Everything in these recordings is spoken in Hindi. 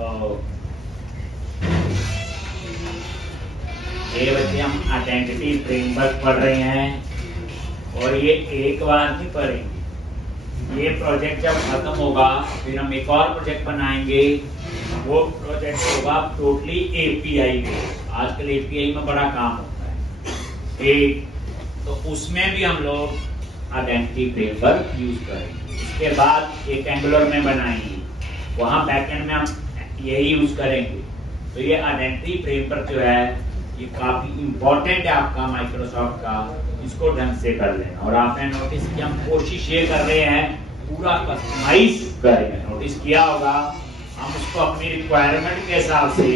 तो ये बच्चे हम आइडेंटिटी फ्रेमवर्क पढ़ रहे हैं और ये एक बार नहीं पढ़ेंगे। ये प्रोजेक्ट जब खत्म होगा फिर हम एक और प्रोजेक्ट बनाएंगे। वो प्रोजेक्ट होगा टोटली एपीआई बेस्ड। आजकल एपीआई में बड़ा काम होता है एक, तो उसमें भी हम लोग आइडेंटिटी फ्रेमवर्क यूज करेंगे। उसके बाद एक एंगुलर में बनाएंगे, वहाँ बैकएंड में हम यही यूज करेंगे। तो ये आइडेंटिटी फ्रेमवर्क जो है ये काफी इंपॉर्टेंट है आपका माइक्रोसॉफ्ट का, इसको ढंग से कर लेना। और आपने नोटिस किया हम कोशिश ये कर रहे हैं पूरा कस्टमाइज करें। नोटिस किया होगा हम उसको अपनी रिक्वायरमेंट के हिसाब से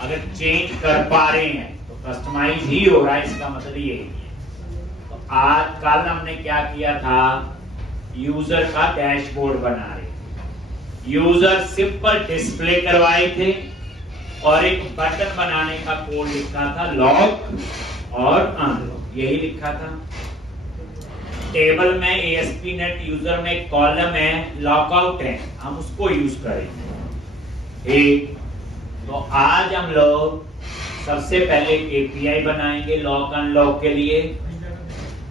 अगर चेंज कर पा रहे हैं तो कस्टमाइज ही हो रहा है, इसका मतलब यही है। तो आज कल हमने क्या किया था, यूजर का डैशबोर्ड बना रहे थे, यूजर सिंपल डिस्प्ले करवाए थे और एक बटन बनाने का कोड लिखा था लॉक और अनलॉक, यही लिखा था। टेबल में ASP.NET यूजर में एक कॉलम है लॉकआउट है, हम उसको यूज करेंगे। ठीक, तो आज हम लोग सबसे पहले API बनाएंगे लॉक अनलॉक के लिए,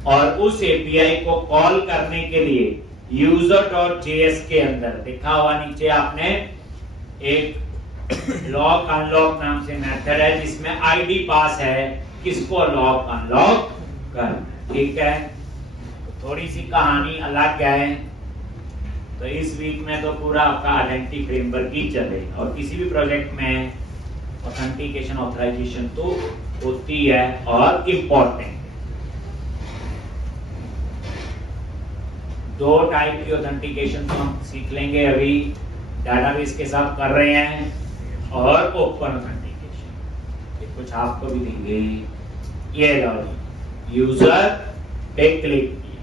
और उस API को कॉल करने के लिए user.js के अंदर देखा हुआ नीचे आपने एक लॉक अनलॉक नाम से मेथड है जिसमें आईडी पास है किसको लॉक अनलॉक करना। ठीक है, तो थोड़ी सी कहानी अलग है। तो इस वीक में तो पूरा आपका आइडेंटिटी फ्रेमवर्क ही चले, और किसी भी प्रोजेक्ट में ऑथेंटिकेशन ऑथराइजेशन तो होती है और इम्पोर्टेंट। दो टाइप की ऑथेंटिकेशन तो हम सीख लेंगे अभी, डाटाबेस के साथ कर रहे हैं और ओपन ऑथेंटिकेशन। ये कुछ आपको भी देंगे। ये लो यूजर पे क्लिक किया,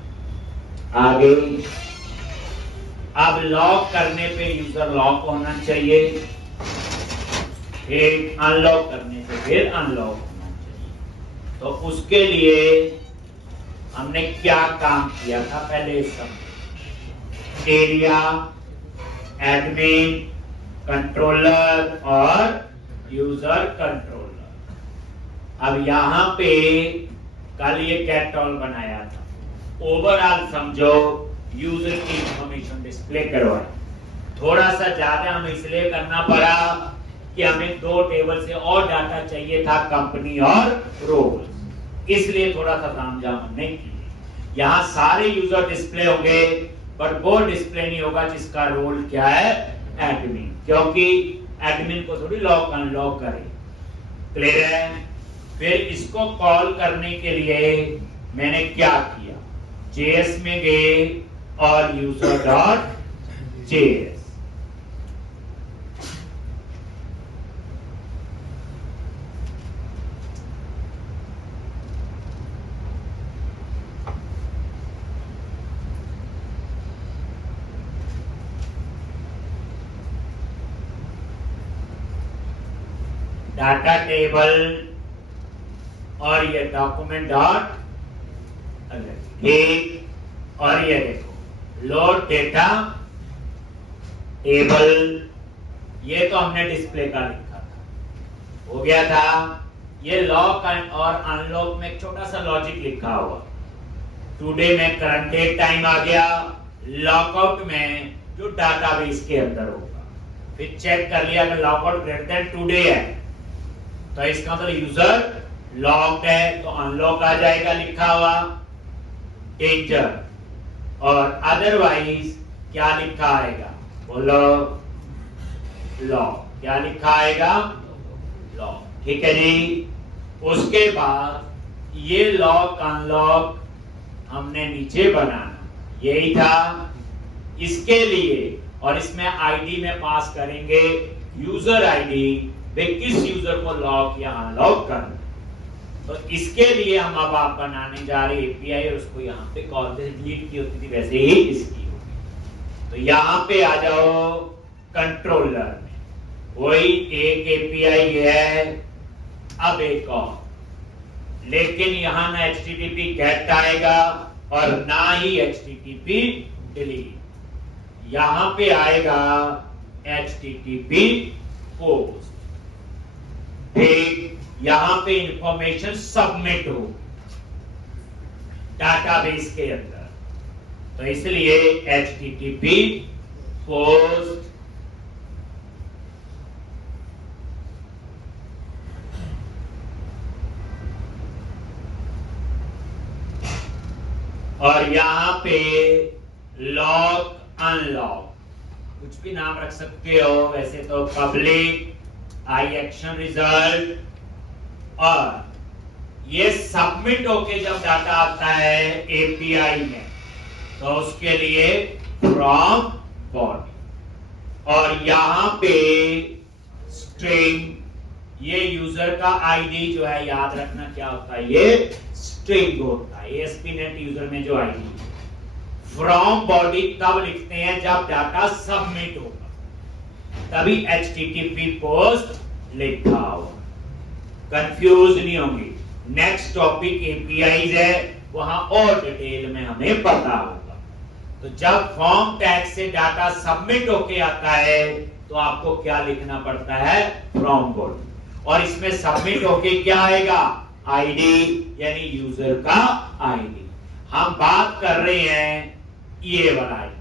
आगे अब लॉक करने पे यूजर लॉक होना चाहिए, एक अनलॉक करने पे फिर अनलॉक होना चाहिए। तो उसके लिए हमने क्या काम किया था पहले सब, एरिया, एडमिन, कंट्रोलर और यूजर कंट्रोलर। अब यहाँ पे कल ये कैटॉल बनाया था, ओवरऑल समझो यूजर की इंफॉर्मेशन डिस्प्ले करवाए। थोड़ा सा ज्यादा हम इसलिए करना पड़ा कि हमें दो टेबल से और डाटा चाहिए था, कंपनी और रोल, इसलिए थोड़ा सा तामझाम हमने किया। यहाँ सारे यूजर डिस्प्ले होंगे पर वो डिस्प्ले नहीं होगा जिसका रोल क्या है, एडमिन, क्योंकि एडमिन को थोड़ी लॉक अनलॉक करे। क्लियर है? फिर इसको कॉल करने के लिए मैंने क्या किया, JS में गए और user.js डाटा टेबल और ये डॉक्यूमेंट डॉट ठीक, और ये देखो लोड डेटा टेबल, ये तो हमने डिस्प्ले का लिखा था, हो गया था। ये लॉक और अनलॉक में एक छोटा सा लॉजिक लिखा हुआ, टुडे में करंट डेट टाइम आ गया, लॉकआउट में जो डाटाबेस के अंदर होगा। फिर चेक कर लिया अगर लॉकआउट ग्रेटर देन टुडे है तो इसका मतलब यूजर लॉक्ड है, तो अनलॉक आ जाएगा लिखा हुआ डेंजर, और अदरवाइज क्या लिखा आएगा, बोलो लॉक, क्या लिखा आएगा, लॉक। ठीक है जी। उसके बाद ये लॉक अनलॉक हमने नीचे बनाना, यही था इसके लिए, और इसमें आईडी में पास करेंगे यूजर आईडी, वे किस यूजर को लॉक या अनलॉक करना। तो इसके लिए हम अब आप बनाने जा रहे एपीआई, और उसको यहाँ पे कॉल से डिलीट की होती थी वैसे ही इसकी होगी। तो यहाँ पे आ जाओ कंट्रोलर में, वही एक एपीआई है, अब एक और, लेकिन यहाँ ना HTTP गेट आएगा और ना ही HTTP डिलीट, यहाँ पे आएगा HTTP पोस्ट। ठीक, यहां पे इंफॉर्मेशन सबमिट हो डाटाबेस के अंदर, तो इसलिए HTTP पोस्ट और यहां पे लॉक अनलॉक कुछ भी नाम रख सकते हो, वैसे तो पब्लिक आई एक्शन रिजल्ट। और ये सबमिट होके जब डाटा आता है एपीआई में, तो उसके लिए फ्रॉम बॉडी, और यहां पे स्ट्रिंग, ये यूजर का आईडी जो है, याद रखना क्या होता है, ये स्ट्रिंग होता है ASP.NET यूजर में जो आईडी। फ्रॉम बॉडी तब लिखते हैं जब डाटा सबमिट होगा, तभी HTTP पोस्ट लिखा होगा। कंफ्यूज नहीं होंगे। नेक्स्ट टॉपिक एपीआईज है, वहां और डिटेल में हमें पता होगा। तो जब फॉर्म टैग से डाटा सबमिट होके आता है, तो आपको क्या लिखना पड़ता है, फ्रॉम बॉडी। और इसमें सबमिट होके क्या आएगा, आईडी, यानी यूजर का आईडी। हम बात कर रहे हैं ये वाला आईडी,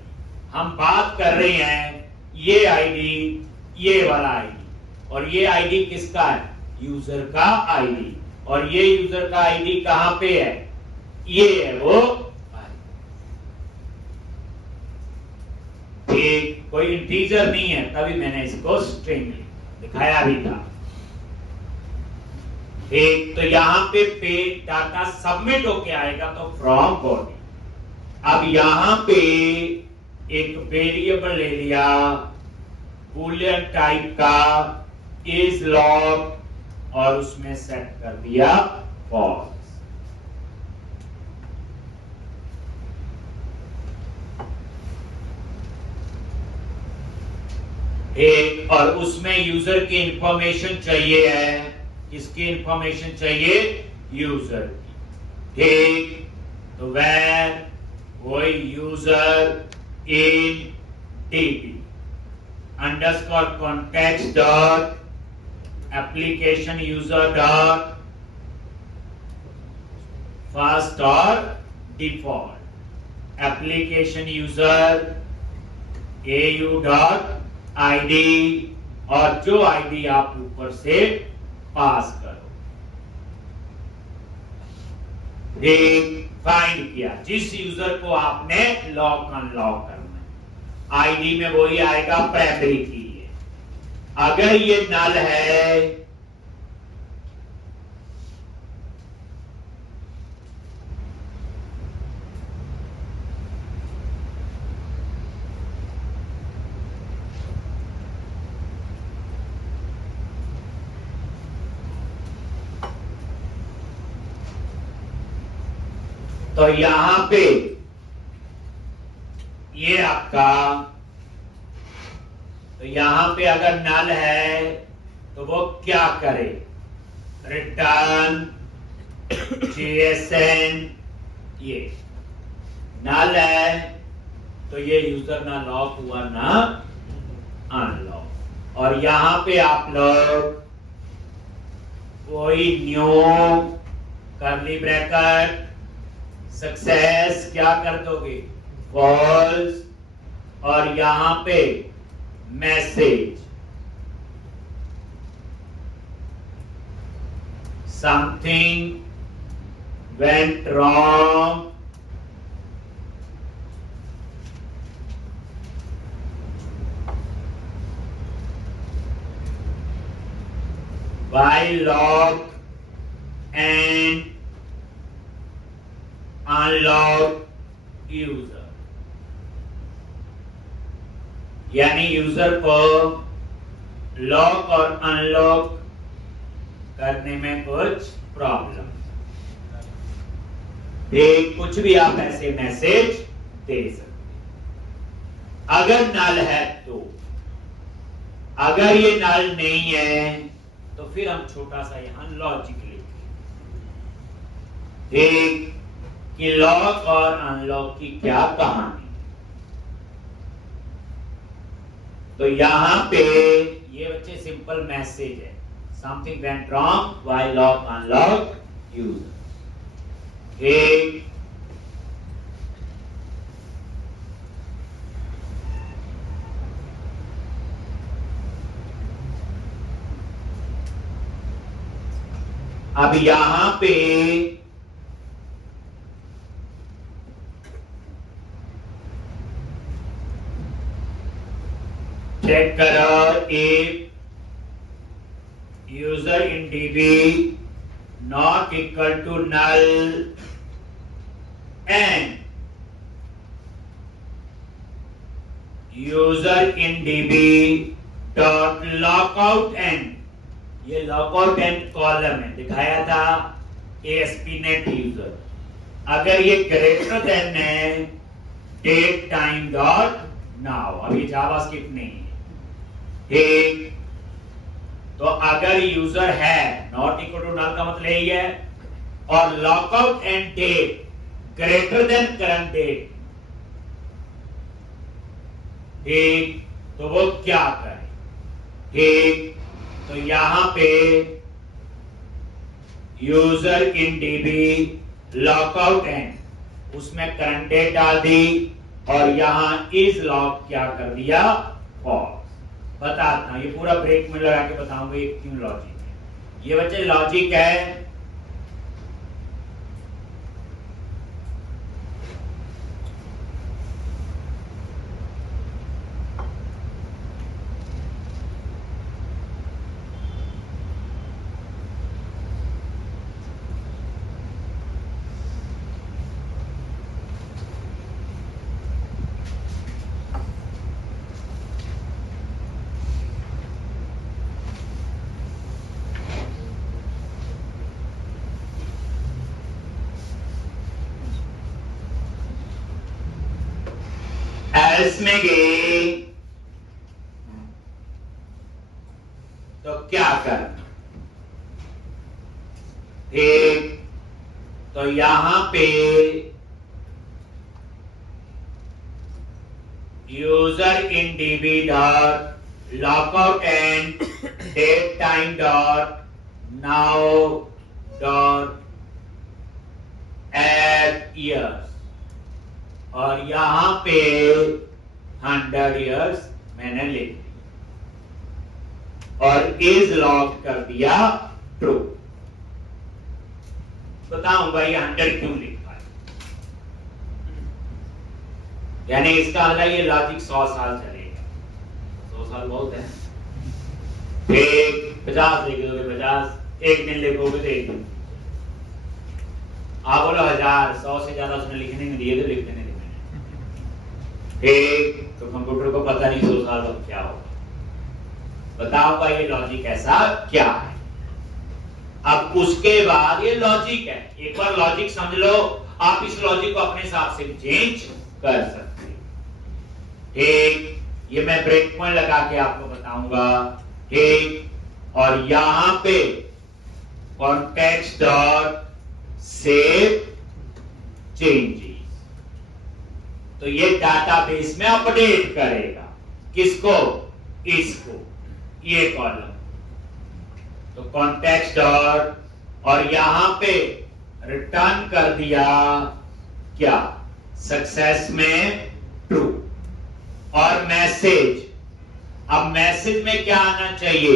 हम बात कर रहे हैं ये आईडी, ये वाला आईडी, और ये आईडी किसका है, यूजर का आईडी। और ये यूजर का आईडी कहां पे है, ये है वो आईडी। कोई इंटीजर नहीं है, तभी मैंने इसको स्ट्रिंग दिखाया भी था। एक तो यहां पे डाटा सबमिट होके आएगा, तो फ्रॉम बॉडी। अब यहां पे एक वेरिएबल ले लिया बूलियन टाइप का, इज लॉग, और उसमें सेट कर दिया फॉल्स। एक और उसमें यूजर की इंफॉर्मेशन चाहिए है, किसकी इंफॉर्मेशन चाहिए, यूजर की। ठीक, तो वेर कोई user in DB underscore context dot application user dot first और default application user AU dot ID, और जो आईडी आप ऊपर से पास करो। फाइंड किया जिस यूजर को आपने लॉक अनलॉक करना है, आईडी में वही आएगा प्राइमरी की है। अगर ये नल है, तो यहां पे ये आपका, तो यहां पे अगर नल है तो वो क्या करे, रिटर्न JSN। ये नल है तो ये यूजर ना लॉक हुआ ना अनलॉक। और यहां पे आप लोग कोई न्यू करली ब्रैकेट सक्सेस क्या कर दोगे, फॉल्स, और यहां पे message something went wrong, while lock and unlock user, यानी यूजर को लॉक और अनलॉक करने में कुछ प्रॉब्लम, कुछ भी आप ऐसे मैसेज दे सकते। अगर नल है तो, अगर ये नल नहीं है तो फिर हम छोटा सा यहां लॉजिक लिखेंगे कि लॉक और अनलॉक की क्या कहानी। तो यहां पे ये बच्चे सिंपल मैसेज है, something went wrong while lock unlock user. ठीक, अब यहां पे चेक करो, if user in DB not equal to null and user in DB dot lockout and, ये लॉकआउट एंड कॉलम है, दिखाया था ASP.NET यूजर, अगर ये ग्रेटर देन है डेट टाइम डॉट नाउ, अब ये जावास्क्रिप्ट नहीं है। ठीक, तो अगर यूजर है नॉट इक्वल टू नल का मतलब यही है, और lockout end date greater than current date, ठीक, तो वो क्या करे? ठीक, तो यहां पे user in DB lockout end, उसमें करंट डेट डाल दी, और यहां इज लॉक क्या कर दिया? फॉल्स। बताता हूं, ये पूरा ब्रेक में लगा के बताऊंगा ये क्यों लॉजिक है। ये बच्चे लॉजिक है, एल्स में गए तो क्या करना? ठीक, तो यहां पे user in DB dot lockout end date time dot now dot add years, और यहां पे 100 इयर्स मैंने लिख दिया, और इज लॉक कर दिया ट्रू। बताऊंगा ये 100 क्यों लिखा है, यानी इसका मतलब ये लॉजिक 100 साल चलेगा। 100 साल बहुत है। एक 50 लिख दोगे 50, एक दिन लिखोगे तो एक दिन, आप बोलो 1000, 100 से ज्यादा उसने लिखने में दिए तो लिख देने। एक तो कंप्यूटर को पता नहीं 100 साल बाद क्या होगा। बताओ ये लॉजिक ऐसा क्या है? अब उसके बाद ये लॉजिक है, एक बार लॉजिक समझ लो, आप इस लॉजिक को अपने हिसाब से चेंज कर सकते हैं। ठीक, ये मैं ब्रेक पॉइंट लगा के आपको बताऊंगा। ठीक, और यहां पे कॉन्टेक्स्ट डॉट सेव चेंजेस, तो ये डाटाबेस में अपडेट करेगा किसको? इसको, ये कॉलम। तो कॉन्टेक्स्ट डॉट, और यहां पे रिटर्न कर दिया क्या? सक्सेस में ट्रू, और मैसेज। अब मैसेज में क्या आना चाहिए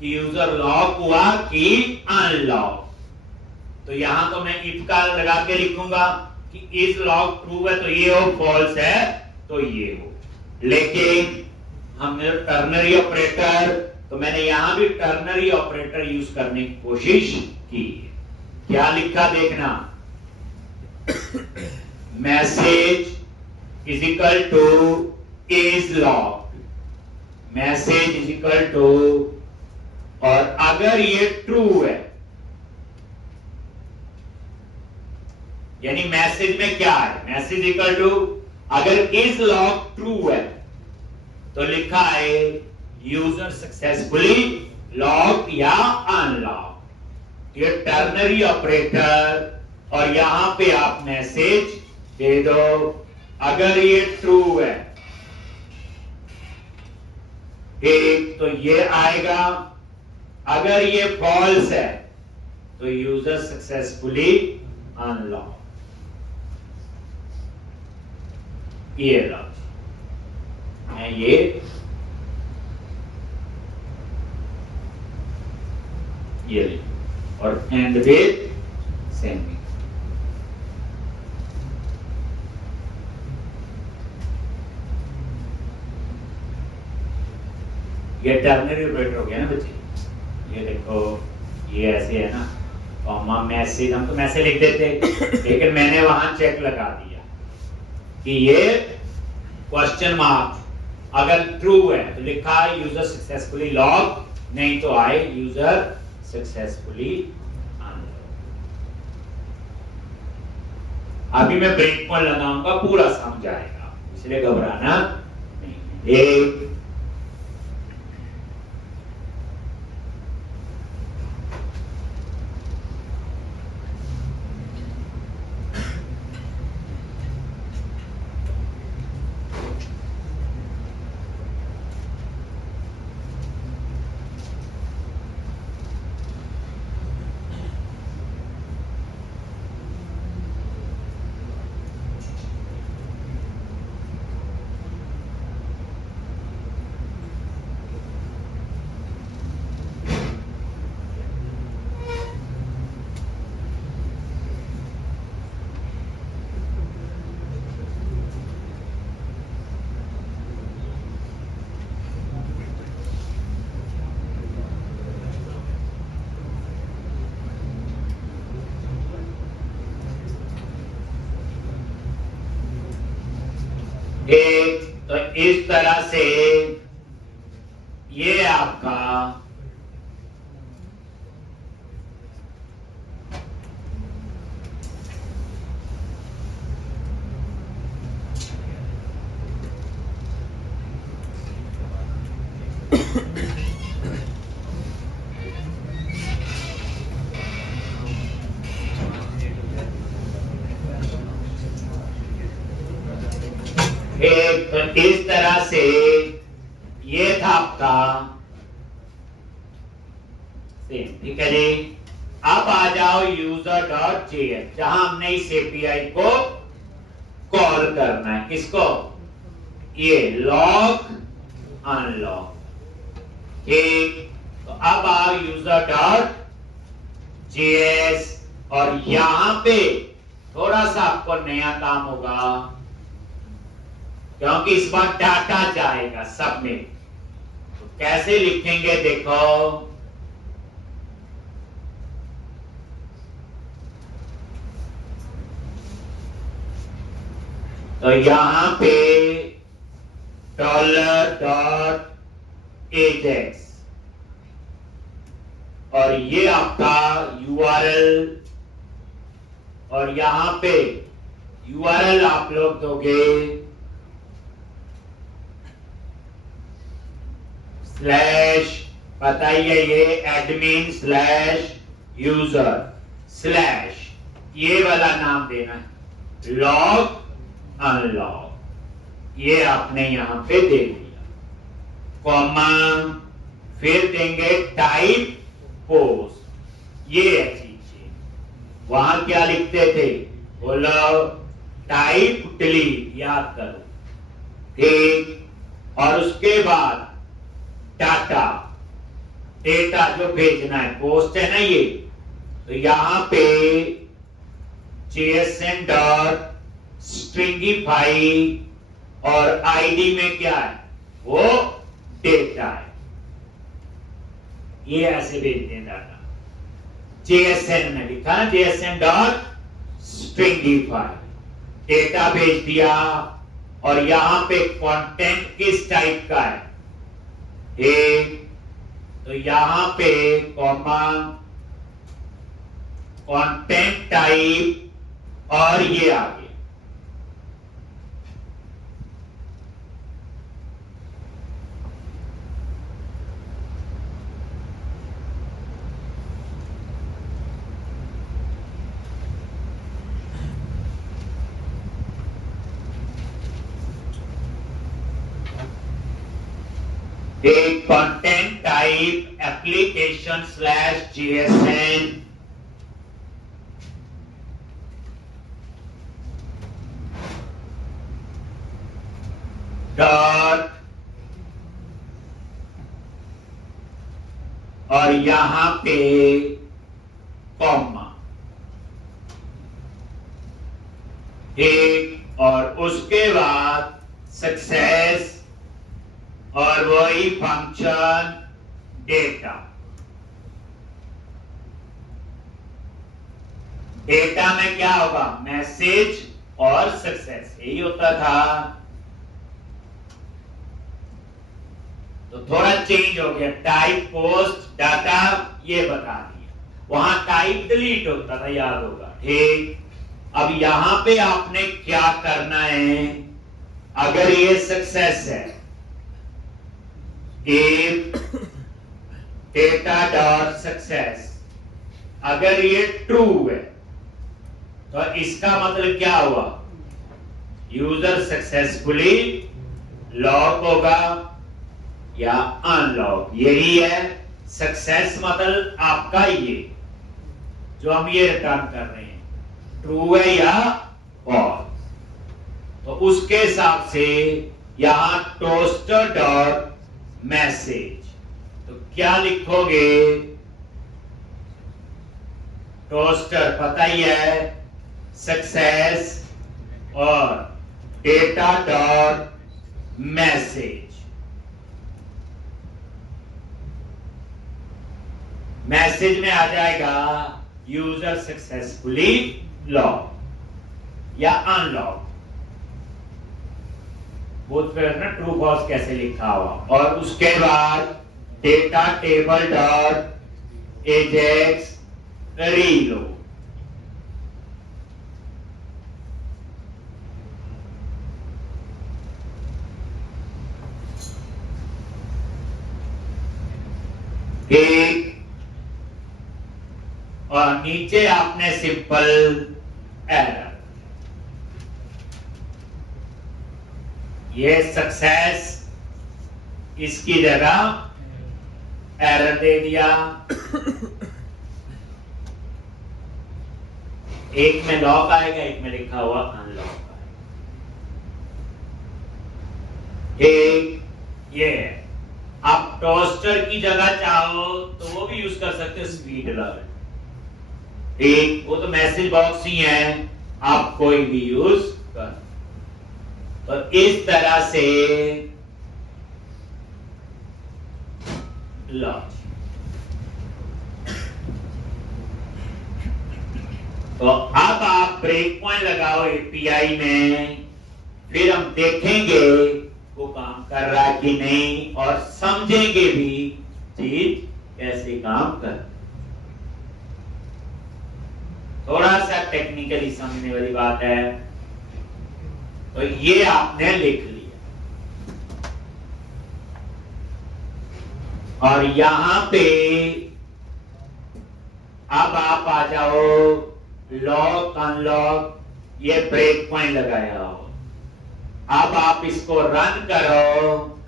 कि यूजर लॉक हुआ कि अनलॉक। तो यहां तो मैं इफ का लगा के लिखूंगा कि इज लॉक ट्रू है तो ये हो, फॉल्स है तो ये हो। लेकिन हमने टर्नरी ऑपरेटर, तो मैंने यहां भी टर्नरी ऑपरेटर यूज करने की कोशिश की। क्या लिखा देखना, message is equal to is lock, message is equal to, और अगर ये ट्रू है, यानी मैसेज में क्या है? मैसेज इक्वल टू, अगर इज लॉक ट्रू है तो लिखा है यूजर सक्सेसफुली लॉक या अनलॉक। ये टर्नरी ऑपरेटर, और यहां पे आप मैसेज दे दो। अगर ये ट्रू है, ठीक, तो ये आएगा। अगर ये फॉल्स है तो यूजर सक्सेसफुली अनलॉक, ये लॉजिक है ये। और एंड विद सेमी। ये टर्नरी ऑपरेटर हो गया ना बच्चे। ये देखो, ये ऐसे है ना, कॉमा मैसेज, हम तो मैसेज लिख देते, लेकिन मैंने वहां चेक लगा दिया कि ये क्वेश्चन मार्क अगर ट्रू है तो लिखा है यूजर सक्सेसफुली लॉग, नहीं तो आए यूजर सक्सेसफुली अनलॉग। अभी मैं ब्रेक पॉइंट लगाऊंगा, पूरा समझ आएगा, इसलिए घबराना नहीं। एक तो इस तरह से ये आपका तो इस तरह से ये था आपका सेम, ठीक है जी। अब आ जाओ user.js, जहां हमने इस एपीआई को कॉल करना है। किसको? ये लॉग अनलॉक, ठीक। तो अब आओ user.js, और यहां पे थोड़ा सा आपको नया काम होगा, क्योंकि इस बार डाटा जाएगा सबमिट। तो कैसे लिखेंगे देखो, तो यहां पे $.ajax, और ये आपका URL, और यहां पे URL आप लोग दोगे स्लैश, बताइए ये एडमिन स्लैश यूजर स्लैश, ये वाला नाम देना है लॉग अनलॉग। ये आपने यहां पे दे दिया, कॉमा, फिर देंगे टाइप पोस्ट। ये है चीजें, वहां क्या लिखते थे बोलो, टाइप डिलीट, याद करो, ठीक। और उसके बाद डाटा, डेटा जो भेजना है, पोस्ट है ना ये, तो यहां पे JSN डॉट स्ट्रिंगिफाई, और आईडी में क्या है, वो डेटा है। ये ऐसे भेजते हैं डाटा, JSN में लिखा ना, JSN डॉट स्ट्रिंगिफाई, डेटा भेज दिया। और यहां पे कंटेंट किस टाइप का है, तो यहां पे कॉमा, कंटेंट टाइप, और ये आगे एक content type application slash JSN dot और यहां पे कॉमा, ठीक, और उसके बाद सक्सेस और वही फंक्शन डेटा। डेटा में क्या होगा, मैसेज और सक्सेस, यही होता था। तो थोड़ा चेंज हो गया, टाइप पोस्ट डाटा ये बता दिया, वहां टाइप डिलीट होता था, याद होगा, ठीक। अब यहां पे आपने क्या करना है, अगर ये सक्सेस है, इफ डेटा डॉट सक्सेस, अगर ये ट्रू है तो इसका मतलब क्या हुआ, यूजर सक्सेसफुली लॉग होगा या अनलॉक, यही है सक्सेस। मतलब आपका ये जो हम ये रिटर्न कर रहे हैं ट्रू है या फॉल्स, तो उसके हिसाब से यहां टोस्टर डॉट मैसेज, तो क्या लिखोगे, टोस्टर पता ही है सक्सेस और डेटा डॉट मैसेज। मैसेज में आ जाएगा यूजर सक्सेसफुली लॉग या अनलॉक, वो फिर ना ट्रू फॉल्स कैसे लिखा हुआ, और उसके बाद data table dot Ajax reload. ठीक, और नीचे आपने सिंपल एरर, ये सक्सेस इसकी जगह एरर दे दिया, एक में लॉक आएगा, एक में लिखा हुआ अनलॉक आएगा। एक ये है, आप टोस्टर की जगह चाहो तो वो भी यूज कर सकते हो स्पीड अलर्ट, ठीक, वो तो मैसेज बॉक्स ही है, आप कोई भी यूज कर। तो इस तरह से लॉन्च। तो अब आप ब्रेक पॉइंट लगाओ एपीआई में, फिर हम देखेंगे वो काम कर रहा है कि नहीं, और समझेंगे भी चीज कैसे काम कर। थोड़ा सा टेक्निकली समझने वाली बात है, तो ये आपने लिख लिया, और यहां पे अब आप आ जाओ लॉक अनलॉक, ये ब्रेक पॉइंट लगाया हो। अब आप इसको रन करो,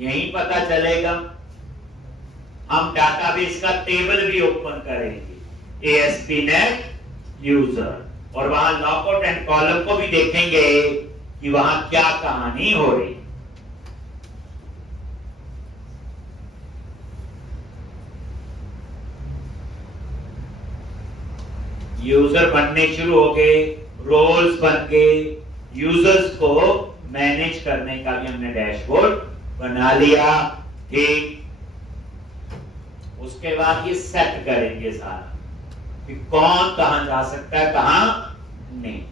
यही पता चलेगा। हम डाटाबेस का टेबल भी ओपन करेंगे, ASP.NET यूजर, और वहां लॉकआउट एंड कॉलम को भी देखेंगे कि वहां क्या कहानी हो रही। यूजर बनने शुरू हो गए, रोल्स बन गए, यूजर्स को मैनेज करने का भी हमने डैशबोर्ड बना लिया, ठीक। उसके बाद ये सेट करेंगे सारा कि कौन कहां जा सकता है, कहां नहीं।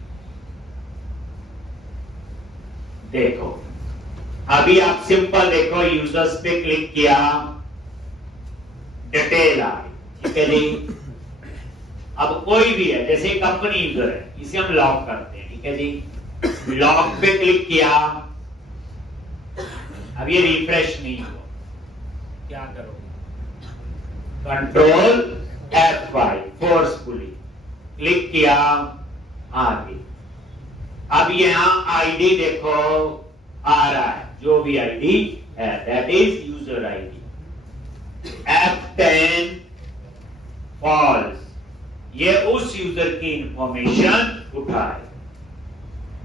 देखो अभी आप सिंपल देखो, यूजर्स पे क्लिक किया, डिटेल आ गई, ठीक है जी। अब कोई भी है, जैसे कंपनी यूजर है, इसे हम लॉक करते हैं, ठीक है जी। लॉक पे क्लिक किया, अब ये रिफ्रेश नहीं हुआ, क्या करोगे, कंट्रोल F5 फोर्सफुली क्लिक किया, आगे। अब यहां आईडी देखो आ रहा है, जो भी आईडी है that is user ID, false, ये उस यूजर की इंफॉर्मेशन उठाए।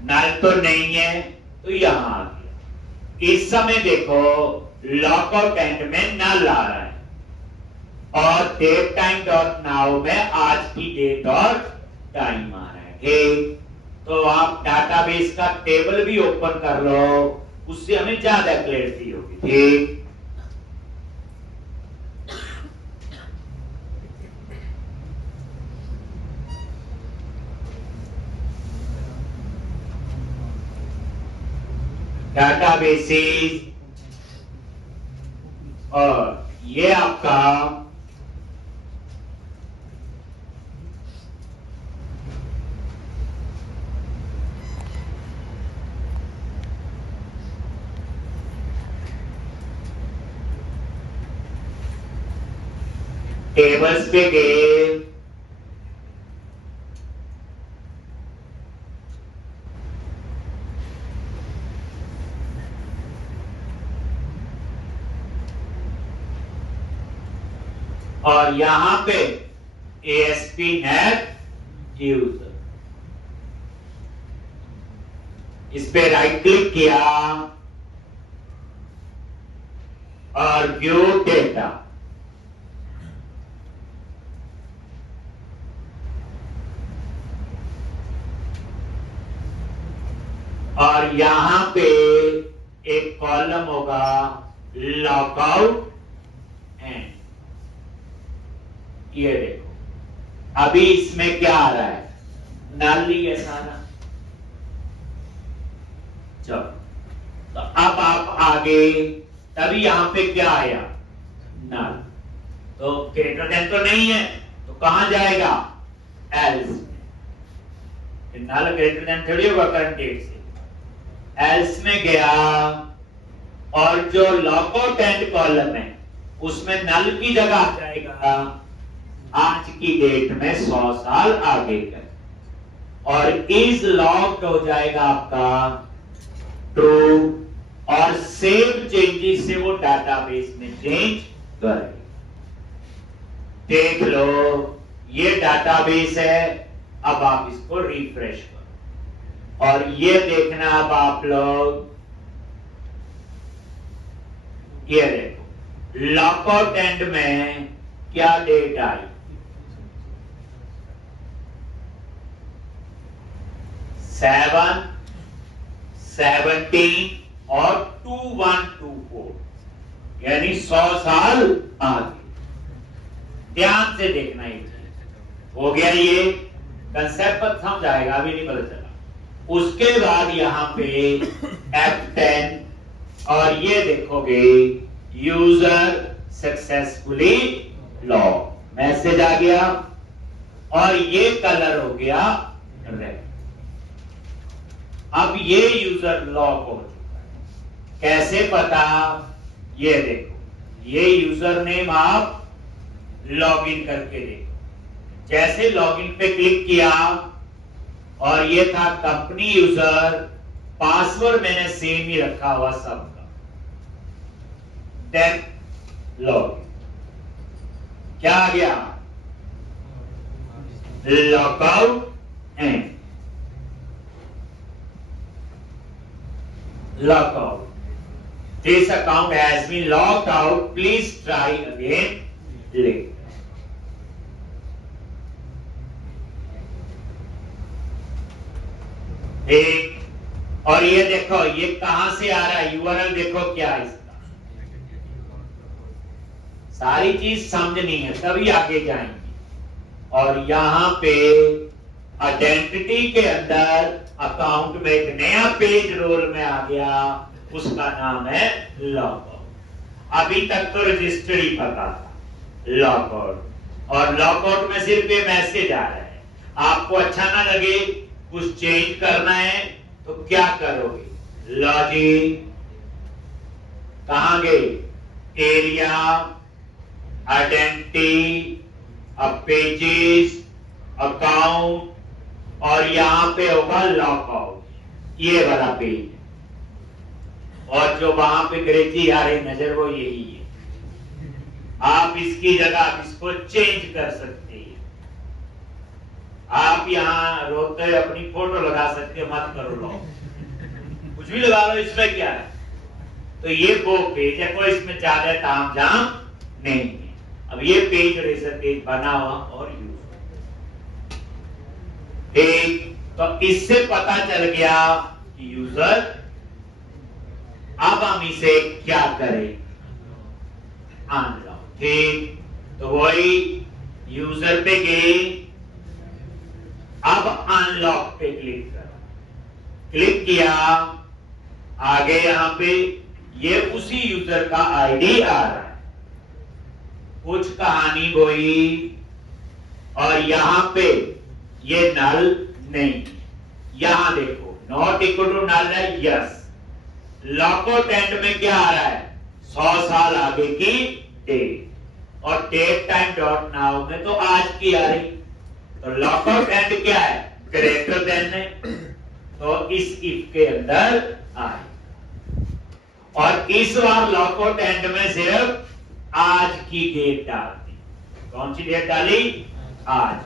नल तो नहीं है तो यहां आ गया। इस समय देखो लॉक आउट एंड में नल आ रहा है और डेट टाइम डॉट नाउ में आज की डेट और टाइम आ रहा है। ठीक, तो आप डाटाबेस का टेबल भी ओपन कर लो, उससे हमें ज्यादा क्लैरिटी होगी। ठीक, डाटाबेसेस और ये आपका टेबल्स पे गए, और यहां पे ASP नेट यूजर, इस पे राइट क्लिक किया और व्यू डेटा। और यहां पे एक कॉलम होगा लॉकआउट एंड, ये देखो अभी इसमें क्या आ रहा है, नल ही है सारा। चलो, तो अब आप आगे, तभी यहां पे क्या आया, नल। तो ग्रेटर देन तो नहीं है, तो कहां जाएगा, एल्स। नल ग्रेटर देन थोड़ी होगा करंट डेट से, एल्स में गया और जो लॉकआउट एंड कॉलम है उसमें नल की जगह आ जाएगा आज की डेट में 100 साल आगे का, और इज लॉक्ड हो जाएगा आपका ट्रू, और सेव चेंजेस से वो डाटाबेस में चेंज करेगा। देख लो ये डाटाबेस है, अब आप इसको रिफ्रेश करो और ये देखना अब आप लोग, ये देखो लॉकआउट एंड में क्या डेट आई, 7, 17 और 2124, यानी 100 साल आगे। ध्यान से देखना, ये हो गया, ये कंसेप्ट पर समझ आएगा, अभी नहीं पता चला। उसके बाद यहां पे F10 और ये देखोगे यूजर सक्सेसफुली लॉग, मैसेज आ गया और ये कलर हो गया रेड। अब ये यूजर लॉग हो चुका है, कैसे पता, ये देखो ये यूजर नेम आप लॉगिन करके देखो, जैसे लॉगिन पे क्लिक किया और ये था कंपनी यूजर, पासवर्ड मैंने सेम ही रखा हुआ सबका, देन लॉगिन, क्या आ गया, lockout and lockout. This account has been locked out. Please try again later. एक, और ये देखो ये कहां से आ रहा है, यूआरएल देखो क्या है इसका, सारी चीज समझनी है तभी आगे जाएंगे। और यहां पे आइडेंटिटी के अंदर अकाउंट में एक नया पेज रोल में आ गया, उसका नाम है लॉकआउट। अभी तक तो रजिस्टर ही पता था लॉकआउट, और लॉकआउट में सिर्फ ये मैसेज आ रहा है। आपको अच्छा ना लगे, कुछ चेंज करना है तो क्या करोगे, लॉजिन, कहां गए, एरिया, आइडेंटिटी, अब पेजेस, अकाउंट, और यहां पे होगा लॉकआउट, ये वाला पेज, और जो वहां पे अंग्रेजी आ रही नजर वो यही है। आप इसकी जगह आप इसको चेंज कर सकते आप यहाँ रोते अपनी फोटो लगा सकते हो, मत करो लो, कुछ भी लगा लो, इसमें क्या है। तो ये वो पेज है, कोई इसमें ज्यादा तामझाम नहीं है। अब ये पेज रेजर पेज बना हुआ और यूज, ठीक। तो इससे पता चल गया कि यूजर, अब हम इसे क्या करें, अनलॉक, ठीक। तो वही यूजर पे गए, अब अनलॉक पे क्लिक करो, क्लिक किया, आगे यहां पे ये उसी यूजर का आईडी आ रहा है, कुछ कहानी वही, और यहां पे ये नल नहीं, यहां देखो नॉट इक्वल टू नल है, यस। लॉकआउट एंड में क्या आ रहा है, 100 साल आगे की डेट, और डेट टाइम डॉट नाउ में तो आज की आ रही। तो लॉकआउट एंड क्या है, ग्रेटर देन है, तो इस इफ के अंदर आए, और इस बार लॉकआउट एंड में सिर्फ आज की डेट डाल दी। कौन सी डेट डाली, आज,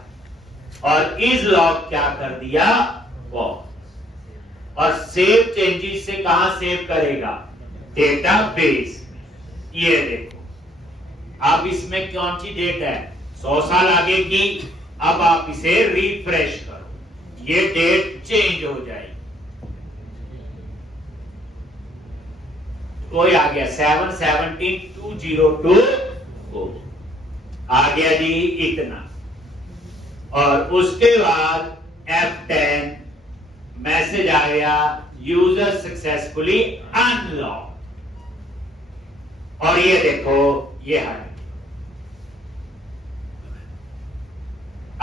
और इस लॉक क्या कर दिया, वो, और सेव चेंजेस से कहां सेव करेगा, डेटाबेस में। ये देखो अब इसमें कौन सी डेट है, 100 साल आगे की। अब आप इसे रिफ्रेश करो, ये डेट चेंज हो जाएगी, कोई आ गया 7/17/2022 आ गया जी इतना, और उसके बाद F10 मैसेज आ गया, यूजर सक्सेसफुली अनलॉक, और ये देखो ये हट।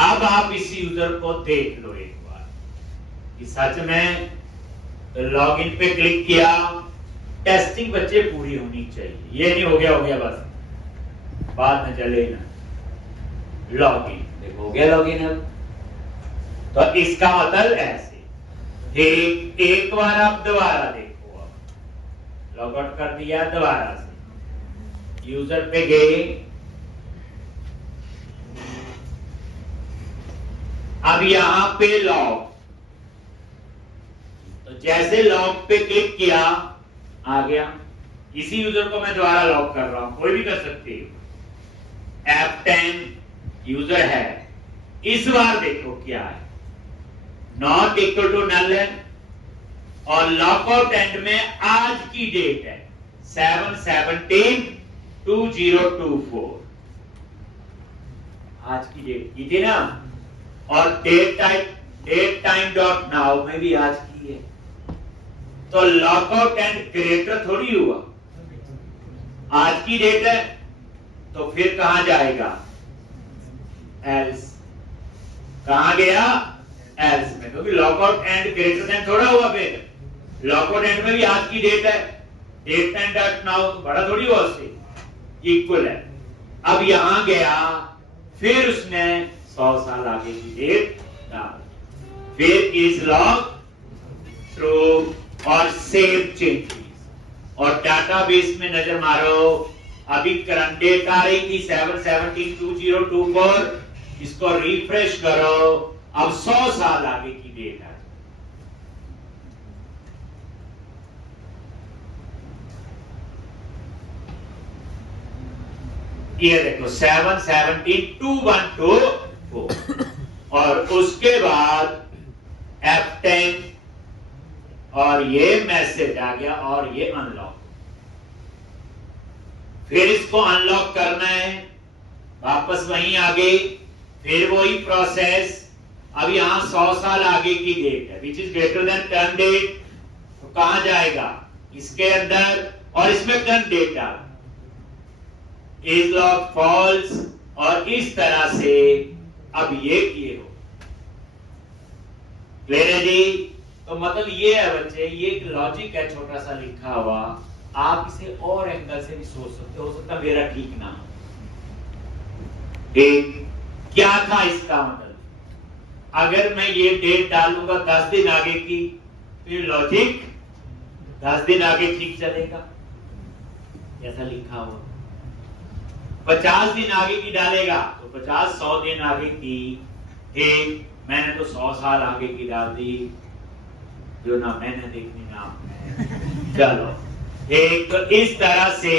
अब आप इस यूजर को देख लो एक बार कि सच में लॉगिन पे क्लिक किया, टेस्टिंग बच्चे पूरी होनी चाहिए, ये नहीं हो गया बस बाद में चले ना। लॉगिन देखो हो गया लॉगिन, अब तो इसका मतलब ऐसे, एक बार आप दोबारा देखो, अब लॉग आउट कर दिया, दोबारा से यूजर पे गए, अब यहां पे लॉग, तो जैसे लॉग पे क्लिक किया आ गया, इसी यूजर को मैं दोबारा लॉग कर रहा हूं, कोई भी कर सकते हो। F10 यूजर है, इस बार देखो क्या है, नॉट इक्वल टू नल है, और लॉकआउट एंड में आज की डेट है 7/17/2024, आज की डेट की थी ना, और डेट टाइम डॉट नाउ में भी आज की है, तो लॉकआउट एंड ग्रेटर थोड़ी हुआ, आज की डेट है, तो फिर कहां जाएगा, एल्स, कहां गया, एल्स में, क्योंकि लॉकआउट एंड ग्रेटर देन थोड़ा हुआ, फिर लॉकआउट एंड में भी आज की डेट है, डेट टाइम डॉट नाउ बड़ा थोड़ी हुआ, उससे इक्वल है। अब यहां गया, फिर उसने 100 साल आगे की डेट डाल, फिर इज लॉग थ्रू और सेव चेंजेस, और डाटाबेस में नजर मारो, अभी करंट डेट आ रही थी 7/17/2024, इसको रिफ्रेश करो, अब 100 साल आगे की डेट आ, ये देखो 7/17/212, और उसके बाद F10, और ये मैसेज आ गया, और ये अनलॉक, फिर इसको अनलॉक करना है, वापस वहीं आ गई, फिर वही प्रोसेस, अब यहां 100 साल आगे की डेट है, which is greater than turn date, तो कहां जाएगा, इसके अंदर, और इसमें टर्न डेट डाल, इज लॉग फॉल्स, और इस तरह से अब ये किए हो, क्लियर है जी। तो मतलब ये है बच्चे, ये एक लॉजिक है छोटा सा लिखा हुआ, आप इसे और एंगल से भी सोच सकते हो सकता मेरा ठीक ना हो, क्या था इसका मतलब, अगर मैं ये डेट डालूंगा 10 दिन आगे की, फिर लॉजिक 10 दिन आगे ठीक चलेगा, जैसा लिखा हुआ। 50 दिन आगे की डालेगा तो 50 100 दिन आगे की, ठीक, मैंने तो 100 साल आगे की डाल दी, जो ना मैंने देखनी ना आपने। चलो, एक तो इस तरह से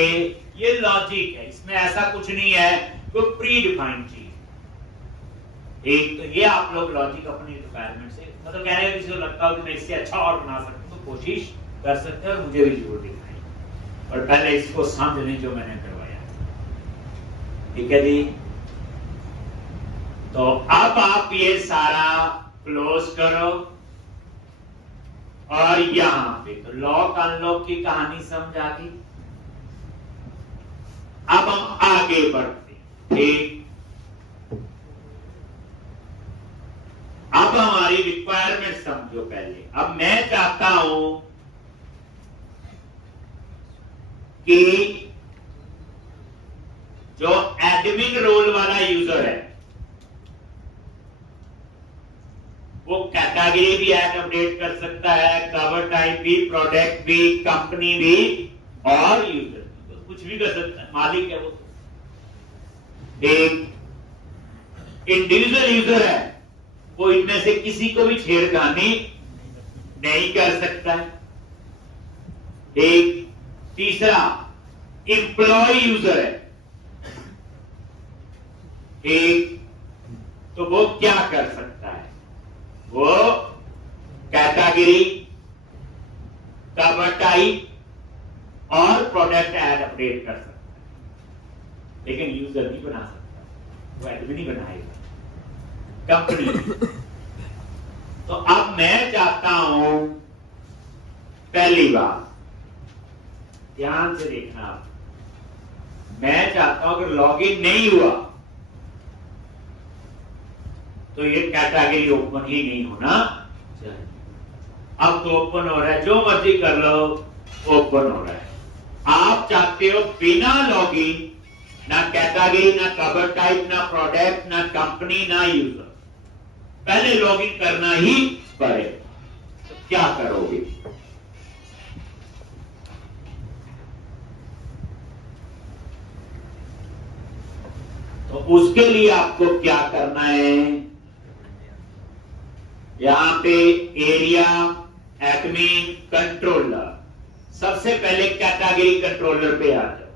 ये लॉजिक है, इसमें ऐसा कुछ नहीं है कोई प्री डिफाइंड चीज। एक तो ये आप लोग लॉजिक अपनी रिक्वायरमेंट से, मतलब कह रहे हैं किसी को लगता हो कि मैं इससे अच्छा और बना सकता हूँ, तो कोशिश कर सकते हैं और मुझे भी जरूर दिखाई। और पहले इसको समझ लें जो मैंने करवाया, ठीक है जी। तो अब आप ये सारा क्लोज करो और यहां पे तो लॉक अनलॉक की कहानी समझ आ गई। अब हम आगे बढ़ते, ठीक। अब हमारी रिक्वायरमेंट समझो पहले। अब मैं चाहता हूं कि जो एडमिन रोल वाला यूजर है वो कैटेगरी भी ऐड अपडेट कर सकता है, कवर टाइप भी, प्रोडक्ट भी, कंपनी भी और यूजर भी, तो कुछ भी कर सकता है, मालिक है वो। एक इंडिविजुअल यूजर है, वो इनमें से किसी को भी छेड़खानी नहीं कर सकता है। एक तीसरा एम्प्लॉय यूजर है, एक तो वो क्या कर सकता है, वो कैटेगरी, कवर टाइप और प्रोडक्ट ऐड अपडेट कर सकता है, लेकिन यूजर नहीं बना सकता, वो एडमिन नहीं बनाएगा, कंपनी। तो अब मैं चाहता हूं, पहली बात ध्यान से देखना आप, मैं चाहता हूं अगर लॉगिन नहीं हुआ तो ये कैटेगरी ओपन ही नहीं होना चाहिए। अब तो ओपन हो रहा है, जो मर्जी कर लो, ओपन हो रहा है। आप चाहते हो बिना लॉगिन, ना कैटेगरी, ना कवर टाइप, ना प्रोडक्ट, ना कंपनी, ना यूजर, पहले लॉगिन करना ही पड़ेगा, तो क्या करोगे? तो उसके लिए आपको क्या करना है, यहां पे एरिया एडमिन कंट्रोलर, सबसे पहले कैटेगरी कंट्रोलर पे आ जाओ।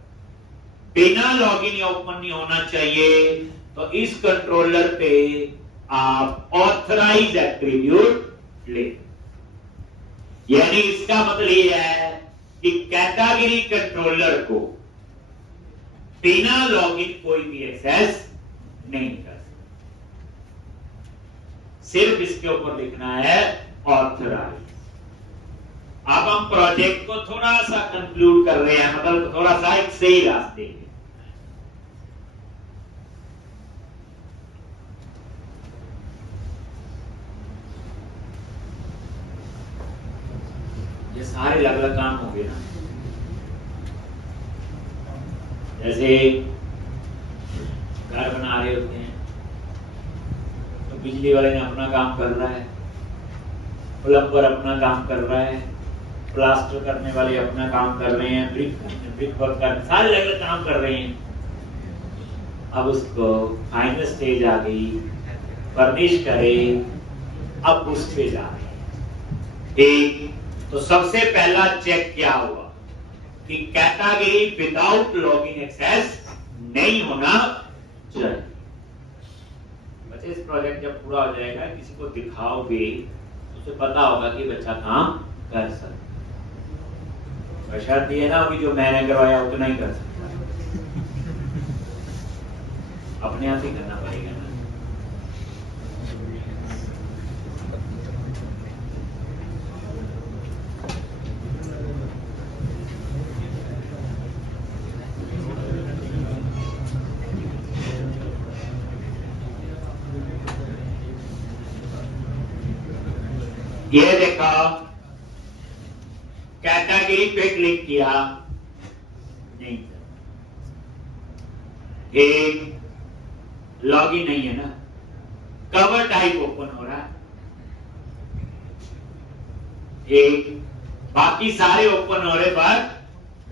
बिना लॉगिन या ओपन नहीं होना चाहिए, तो इस कंट्रोलर पे आप ऑथराइज एट्रीब्यूट ले, यानी इसका मतलब यह है कि कैटेगरी कंट्रोलर को बिना लॉगिन कोई भी एक्सेस नहीं कर सकता, सिर्फ इसके ऊपर लिखना है ऑथराइज। अब हम प्रोजेक्ट को थोड़ा सा कंक्लूड कर रहे हैं, मतलब थोड़ा सा एक सही रास्ते पे। ये सारे अलग अलग काम हो गए ना, जैसे घर बना रहे होते हैं तो बिजली वाले ने अपना काम कर रहा है, प्लम्बर अपना काम कर रहा है, प्लास्टर करने वाले अपना काम कर रहे हैं, ब्रिक वर्क करने, सारे अलग अलग काम कर रहे हैं। अब उसको फाइनल स्टेज आ गई, फर्निश करे, अब उस पे जा रहे हैं। एक तो सबसे पहला चेक क्या हुआ कि कैटेगरी विदाउट लॉगिन एक्सेस नहीं होना चाहिए। बच्चे इस प्रोजेक्ट जब पूरा हो जाएगा, किसी को दिखाओगे उसे पता होगा कि बच्चा काम कर सकता, शर्त ये ना कि जो मैंने करवाया उतना ही कर सकता, अपने आप ही करना पड़ेगा ना। ये देखा, कैटेगरी पे क्लिक किया, नहीं, एक लॉगिन नहीं है ना, कवर टाइप ओपन हो रहा है, एक बाकी सारे ओपन हो रहे पर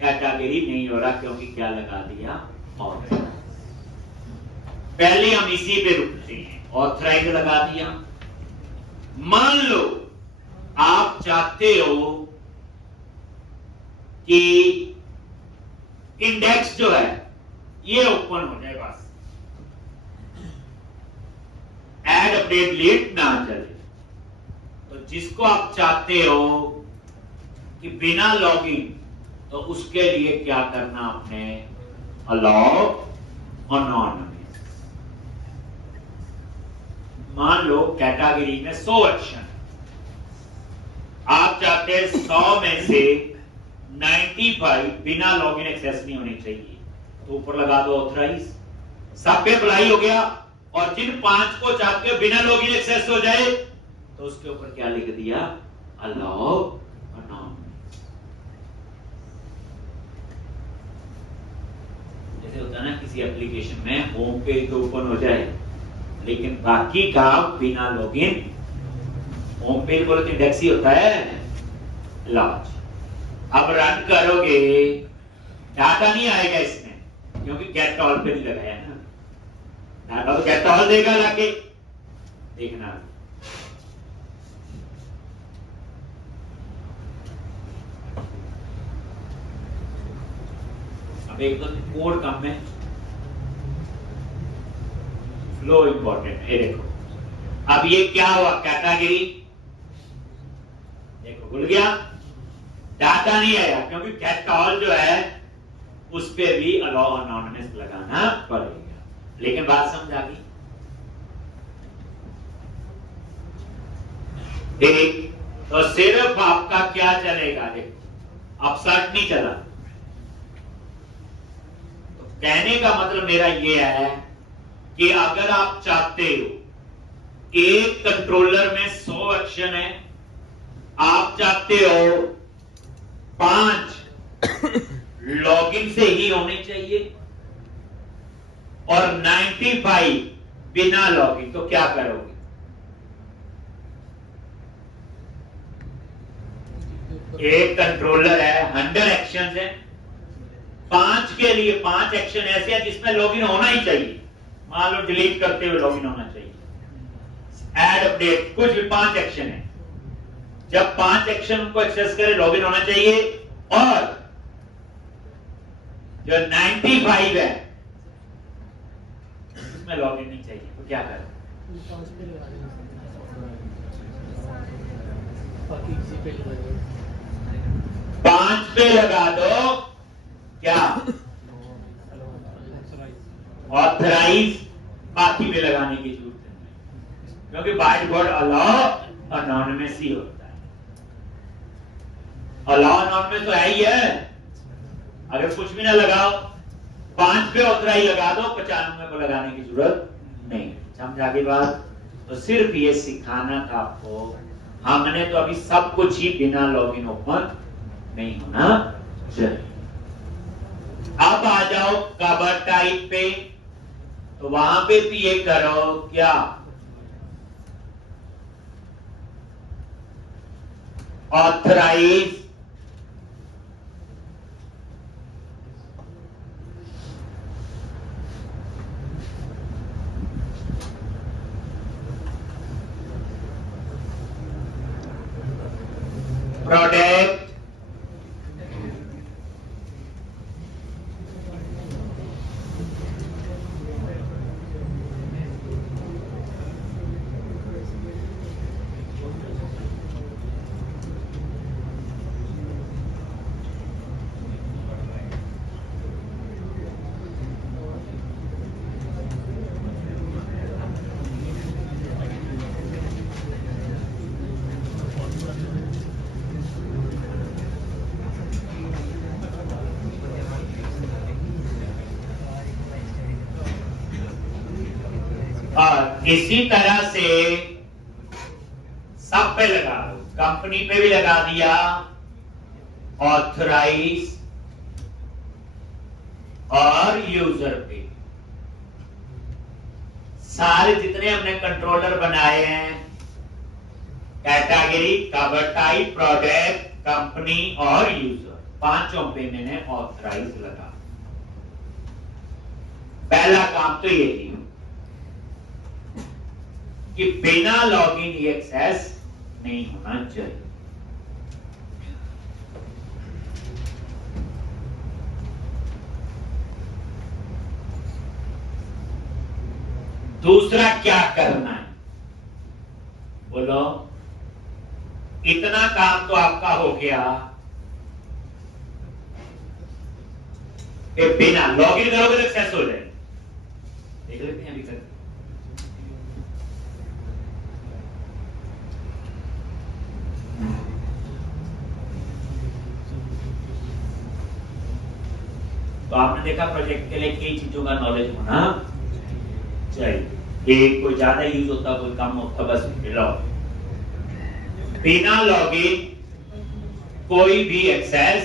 कैटेगरी नहीं हो रहा, क्योंकि क्या लगा दिया, ऑथराइज। पहले हम इसी पे रुकते हैं, ऑथराइज लगा दिया, मान लो आप चाहते हो कि इंडेक्स जो है ये ओपन हो जाए, बस ऐड अपडेट लेट ना चले। तो जिसको आप चाहते हो कि बिना लॉगिन, तो उसके लिए क्या करना आपने, अलाउ अनोनिमस। मान लो कैटेगरी में 100 एक्शन, आप चाहते हैं 100 में से 95 बिना लॉगिन एक्सेस नहीं होनी चाहिए, तो ऊपर लगा दो ऑथराइज, सब पे अप्लाई हो गया। और जिन 5 को चाहते हो बिना लॉगिन एक्सेस हो जाए, तो उसके ऊपर क्या लिख दिया, अलाउ अनोनिमस। जैसे होता है ना किसी एप्लीकेशन में होम पेज तो ओपन हो जाए, लेकिन बाकी काम बिना लॉगिन, होम पेज बोले तो इंडेक्स ही होता है, लॉन्च। अब रन करोगे, डाटा नहीं आएगा इसमें, क्योंकि गेट ऑल पे नहीं लगाया ना, डाटा तो गेट ऑल देगा लाके, देखना। अब एक तो कोड कम में, फ्लो इंपॉर्टेंट है। देखो अब ये क्या हुआ, कैटेगरी देखो भूल गया, डाटा नहीं आया, क्योंकि गेट ऑल जो है उस पे भी अलाउ अनोनिमस लगाना पड़ेगा। लेकिन बात समझ आ गई? ठीक, तो सिर्फ आपका क्या चलेगा, देखो अपसर्ट नहीं चला। तो कहने का मतलब मेरा ये है कि अगर आप चाहते हो, एक कंट्रोलर में 100 एक्शन है, आप चाहते हो 5 लॉगिन से ही होने चाहिए और 95 बिना लॉगिन, तो क्या करोगे? एक कंट्रोलर है, 100 एक्शन है, 5 के लिए 5 एक्शन ऐसे हैं जिसमें लॉगिन होना ही चाहिए। मान लो डिलीट करते हुए लॉगिन होना चाहिए, ऐड अपडेट, कुछ भी 5 एक्शन है। जब 5 एक्शन को एक्सेस करे लॉगिन होना चाहिए, और जो 95 है उसमें लॉगिन नहीं चाहिए, तो क्या करें? 5 पे लगा दो, क्या ऑथराइज, बाकी पे लगाने की जरूरत नहीं, क्योंकि बाय डिफॉल्ट अलाउ अनोनिमस ही होता है। अलाउ अनोनिमस तो है ही है, अगर कुछ भी ना लगाओ, 5 पे ऑथराइज लगा दो, 95 को लगाने की जरूरत नहीं। समझ आगे बात? तो सिर्फ ये सिखाना था आपको, हमने तो अभी सब कुछ ही बिना लॉगिन ओपन नहीं होना चाहिए। अब आ जाओ कवर टाइप पे, तो वहां पे भी ये करो, क्या ऑथराइज प्रोडक्ट और इसी तरह से सब पे लगा दो, कंपनी पे भी लगा दिया, ऑथराइज और यूजर पे। सारे जितने हमने कंट्रोलर बनाए हैं, category, cover type, product, company और यूजर, पांचों पे मैंने ऑथराइज लगा। पहला काम तो ये ही कि बिना लॉगिन ये एक्सेस नहीं होना चाहिए। दूसरा क्या करना है, बोलो। इतना काम तो आपका हो गया कि बिना लॉगिन करोगे तो एक्सेस हो जाएगा। देख लेते हैं अभी तक। तो आपने देखा प्रोजेक्ट के लिए कई चीजों का नॉलेज होना चाहिए। एक कोई ज्यादा यूज होता, कोई कम होता, बस बिना लॉगिन कोई भी एक्सेस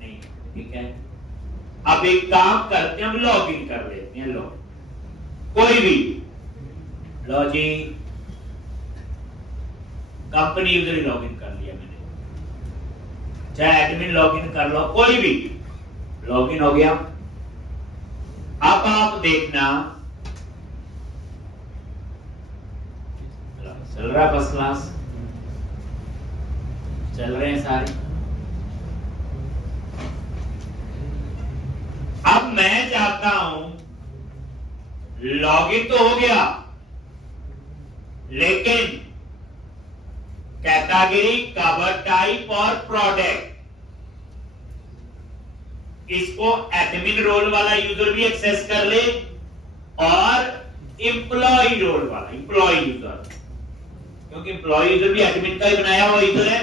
नहीं। ठीक है, अब एक काम करते हैं, हम लॉगिन कर लेते हैं। लॉगिन कोई भी लॉगिन कंपनी यूजर लॉगिन कर लिया मैंने, चाहे एडमिन लॉगिन कर लो, कोई भी लॉगिन हो गया। अब आप देखना चल रहा फर्स्ट क्लास, चल रहे हैं सारे। अब मैं चाहता हूं, लॉगिन तो हो गया, लेकिन कैटेगरी, कवर टाइप और प्रोडक्ट, इसको एडमिन रोल वाला यूजर भी एक्सेस कर ले और एम्प्लॉय रोल वाला, एम्प्लॉय यूजर, क्योंकि एम्प्लॉय यूजर भी एडमिन का ही बनाया हुआ यूजर है।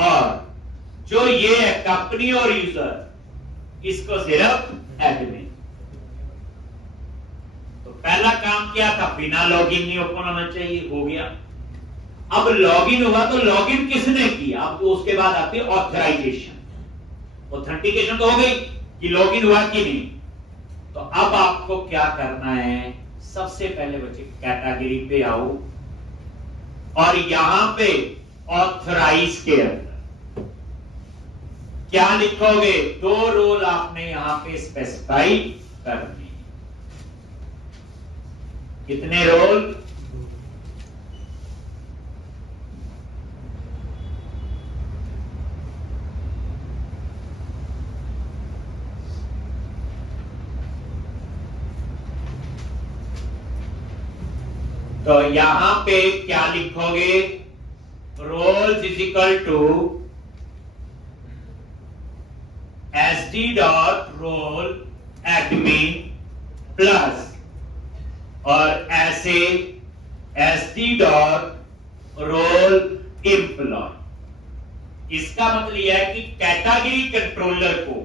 और जो ये है कंपनी और यूजर, इसको सिर्फ एडमिन। तो पहला काम क्या था, बिना लॉगिन नहीं ओपन होना चाहिए, हो गया। अब लॉगिन हुआ तो लॉगिन किसने किया, अब तो उसके बाद आती है ऑथराइजेशन, ऑथेंटिकेशन तो हो गई कि लॉगिन हुआ कि नहीं। तो अब आपको क्या करना है, सबसे पहले बच्चे कैटेगरी पे आओ और यहां पे ऑथराइज के अंदर क्या लिखोगे, दो रोल आपने यहां पे स्पेसिफाई करने। कितने रोल, तो यहां पे क्या लिखोगे, roles is equal to SD dot role admin plus, और ऐसे SD डॉट रोल एम्प्लॉय। इसका मतलब यह है कि कैटेगरी कंट्रोलर को,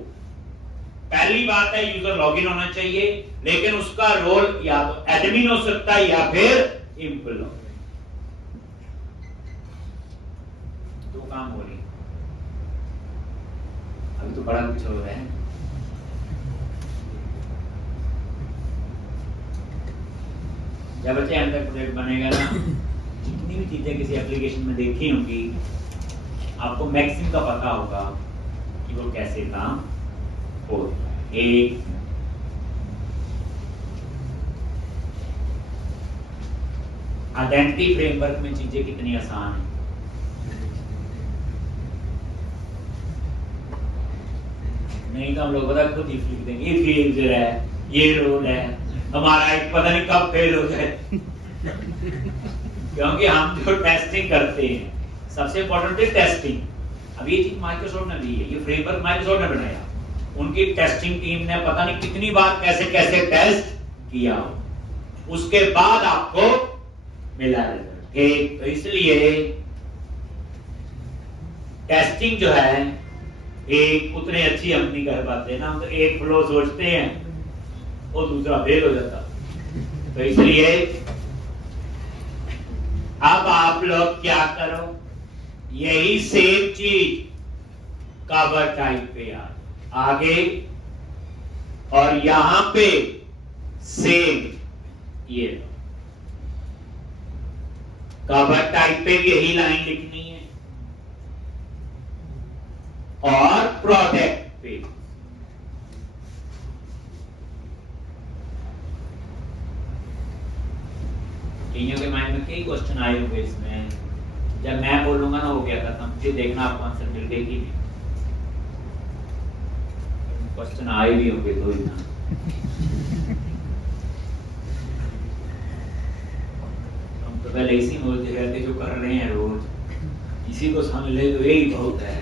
पहली बात है यूजर लॉगिन होना चाहिए, लेकिन उसका रोल या तो एडमिन हो सकता है या फिर एम्प्लॉय। दो काम हो रही, अभी तो बड़ा कुछ हो रहा है। जब बच्चे अंदर प्रोजेक्ट बनेगा ना, जितनी भी चीजें किसी एप्लीकेशन में देखी होंगी, आपको मैक्सिमम का पता होगा कि वो कैसे काम हो। एक आइडेंटिटी फ्रेमवर्क में चीजें कितनी आसान है। नहीं तो हम लोग बता खुद ही लिख देंगे, ये फीचर है, ये रोल है, हमारा एक पता नहीं कब फेल हो जाए। क्योंकि हम जो टेस्टिंग करते हैं, सबसे इंपॉर्टेंट है टेस्टिंग। अब ये चीज माइक्रोसॉफ्ट ने दी है, ये फ्रेमवर्क माइक्रोसॉफ्ट ने बनाया, उनकी टेस्टिंग टीम ने पता नहीं कितनी बार कैसे कैसे टेस्ट किया, उसके बाद आपको मिला रिजल्ट। ठीक, तो इसलिए टेस्टिंग जो है एक उतने अच्छी हम नहीं कर पाते ना, हम तो एक फ्लो सोचते हैं और दूसरा फेल हो जाता। तो इसलिए अब आप लोग क्या करो, यही सेम चीज कवर टाइप पे आगे, और यहां पे सेम ये कवर टाइप पे भी यही लाइन लिखनी है, और प्रोडक्ट पे कईयों के माइंड में कई क्वेश्चन आए होंगे इसमें, जब मैं बोलूंगा ना हो गया खत्म, फिर देखना आपको आंसर मिल गए कि नहीं। क्वेश्चन आए भी होंगे तो ही ना। हम तो पहले इसी बोलते रहते जो कर रहे हैं रोज, इसी को समझ ले तो यही बहुत है।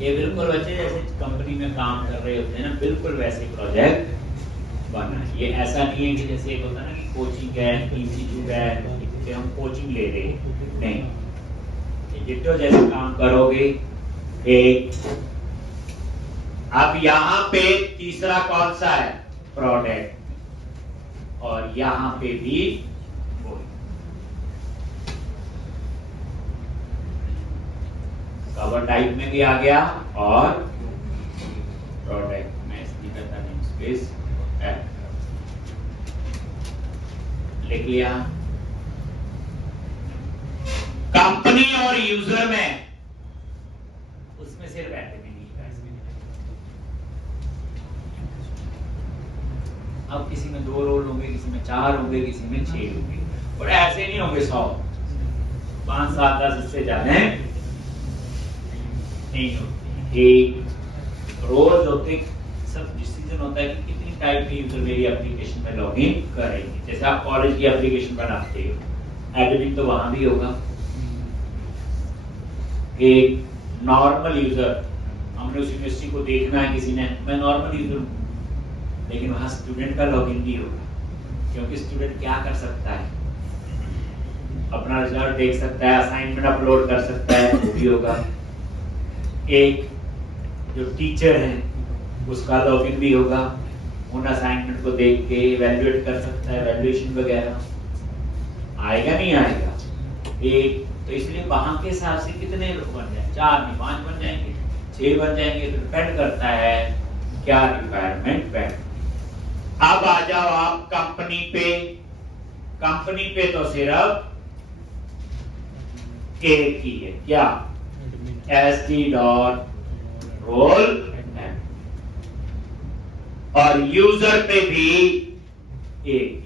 ये बिल्कुल बच्चे जैसे कंपनी में काम कर रहे होते हैं ना, बिल्कुल वैसे प्रोजेक्ट बना। ये ऐसा नहीं है कि जैसे एक होता है ना कि कोचिंग है, इंस्टीट्यूट है, कि हम कोचिंग ले रहे हैं, नहीं। जितना जैसे काम करोगे एक। अब यहाँ पे तीसरा कौन सा है? प्रोडक्ट। और यहाँ पे भी कवर टाइप में भी आ गया और प्रोडक्ट में इसकी नेम स्पेस लिख लिया। कंपनी और यूजर में उसमें सिर्फ एडमिन लिखा है। अब किसी में 2 रोल होंगे, किसी में 4 होंगे, किसी में 6 होंगे, और ऐसे नहीं होंगे 100, 5, 7, 10 इससे ज्यादा नहीं होते। एक रोज होते सब डिसीजन होता है कि कितनी टाइप के यूजर मेरी एप्लीकेशन में लॉगिन करेंगे। जैसे आप कॉलेज की एप्लीकेशन बनाते हो, एडमिन तो वहां भी होगा। एक नॉर्मल यूजर, हमने उस यूनिवर्सिटी को देखना है, किसी ने, मैं नॉर्मल यूजर हूं, लेकिन वहां स्टूडेंट का लॉगिन भी होगा, क्योंकि स्टूडेंट क्या कर सकता है? अपना रिजल्ट देख सकता है, असाइनमेंट अपलोड कर सकता है, वो भी होगा। एक जो टीचर है उसका लॉगिन भी होगा, उन असाइनमेंट को देख के इवैल्यूएट कर सकता है, इवैल्यूएशन वगैरह आएगा नहीं आएगा। एक तो इसलिए वहां के हिसाब से कितने लोग बन जाए, 4 नहीं 5 बन जाएंगे, 6 बन जाएंगे, तो डिपेंड करता है क्या रिक्वायरमेंट है। अब आ जाओ आप कंपनी पे। कंपनी पे तो सिर्फ एक ही है, क्या? st डॉट रोल, और यूजर पे भी एक ही।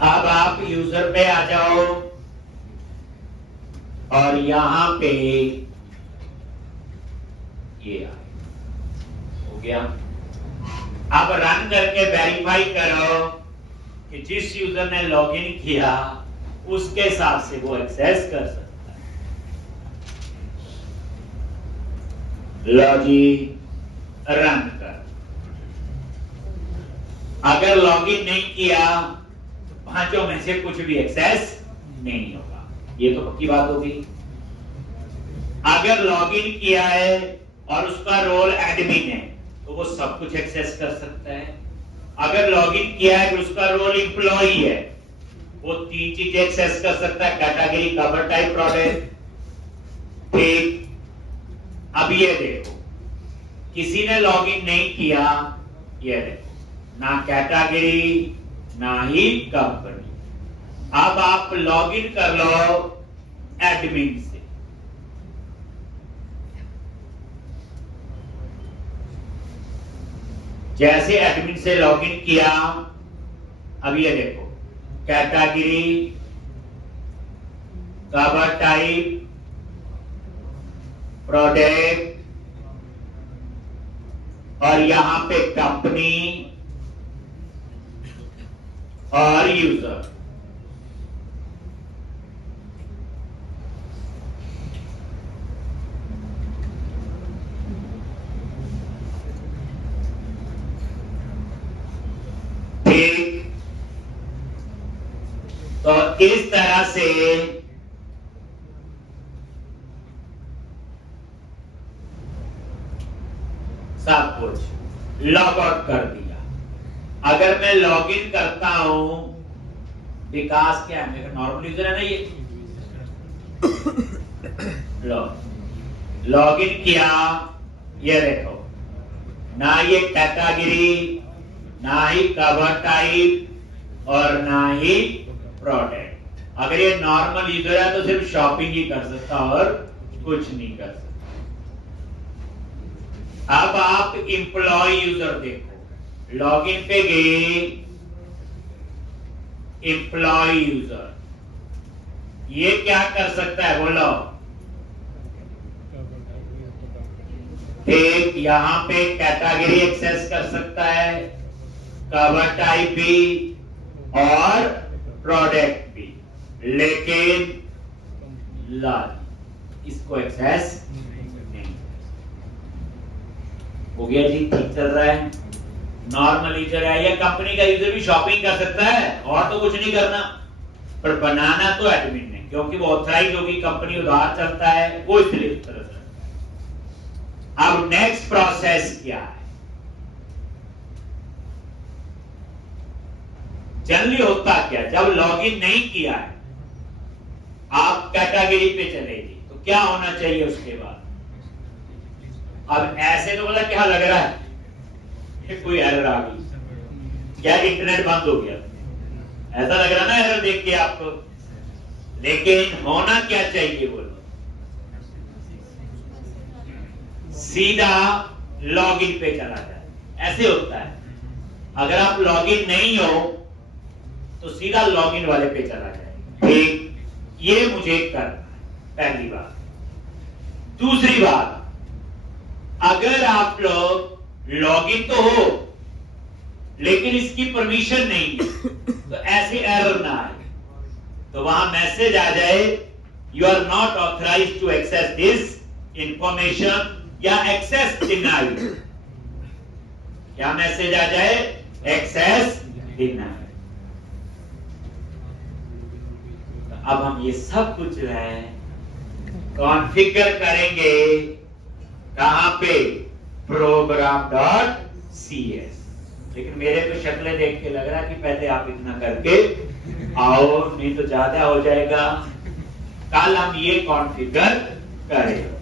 अब आप यूजर पे आ जाओ और यहां पे ये हो गया। अब रन करके वेरीफाई करो कि जिस यूजर ने लॉगिन किया उसके हिसाब से वो एक्सेस कर सकता है। लॉगिन रन कर। अगर लॉगिन नहीं किया तो 5 में से कुछ भी एक्सेस नहीं होगा, ये तो पक्की बात होगी। अगर लॉगिन किया है और उसका रोल एडमिन है तो वो सब कुछ एक्सेस कर सकता है। अगर लॉगिन किया है तो उसका रोल एम्प्लॉई है, वो 3 चीजें एक्सेस कर सकता है, कैटेगरी, कवर टाइप, प्रोडक्ट। ठीक, अब ये देखो किसी ने लॉगिन नहीं किया, ये देखो ना कैटेगरी ना ही कंपनी। अब आप लॉगिन कर लो एडमिन से। जैसे एडमिन से लॉगिन किया, अब ये देखो कैटेगरी, कवर टाइप, प्रोडक्ट, और यहां पे कंपनी और यूजर। ठीक, तो इस तरह से सब कुछ लॉग आउट कर दिया। अगर मैं लॉग इन करता हूं, विकास क्या है, मेरा नॉर्मल यूजर है ना, ये लॉग इन किया, ये देखो ना ये कैटेगरी, ना ही कवर टाइप और ना ही प्रोडक्ट। अगर ये नॉर्मल यूजर है तो सिर्फ शॉपिंग ही कर सकता और कुछ नहीं कर सकता। अब आप एम्प्लॉय यूजर देखो, लॉगिन पे गए, एम्प्लॉय यूजर, ये क्या कर सकता है बोलो? एक यहां पे कैटेगरी एक्सेस कर सकता है, कवर टाइप भी और प्रोडक्ट भी, लेकिन इसको एक्सेस नहीं। हो गया जी, ठीक चल रहा है। नॉर्मल यूजर है या कंपनी का यूजर भी शॉपिंग कर सकता है और तो कुछ नहीं करना, पर बनाना तो एडमिन ने, क्योंकि वो ऑथराइज होगी, कंपनी उधार चलता है, वो इसलिए इस तरह से। अब नेक्स्ट प्रोसेस क्या है? जनरली होता क्या, जब लॉगिन नहीं किया है, आप कैटेगरी पे चलेगी तो क्या होना चाहिए उसके बाद? अब ऐसे तो बोला क्या लग रहा है कोई एरर आ गई, क्या इंटरनेट बंद हो गया, ऐसा लग रहा ना एरर देख के आपको। लेकिन होना क्या चाहिए बोलो? सीधा लॉगिन पे चला जाए, ऐसे होता है। अगर आप लॉगिन नहीं हो तो सीधा लॉगिन वाले पे चला जाए। एक ये मुझे करना है, पहली बात। दूसरी बात, अगर आप लोग लॉगिन तो हो लेकिन इसकी परमिशन नहीं है, तो ऐसे एरर ना आए, तो वहां मैसेज आ जाए you are not authorized to access this information या एक्सेस डिनाइड। क्या मैसेज आ जाए? Access denied. अब हम ये सब कुछ जो है कॉन्फ़िगर करेंगे कहां पे? program.cs। लेकिन मेरे को शक्लें देख के लग रहा है कि पहले आप इतना करके आओ, नहीं तो ज्यादा हो जाएगा। कल हम ये कॉन्फ़िगर करें।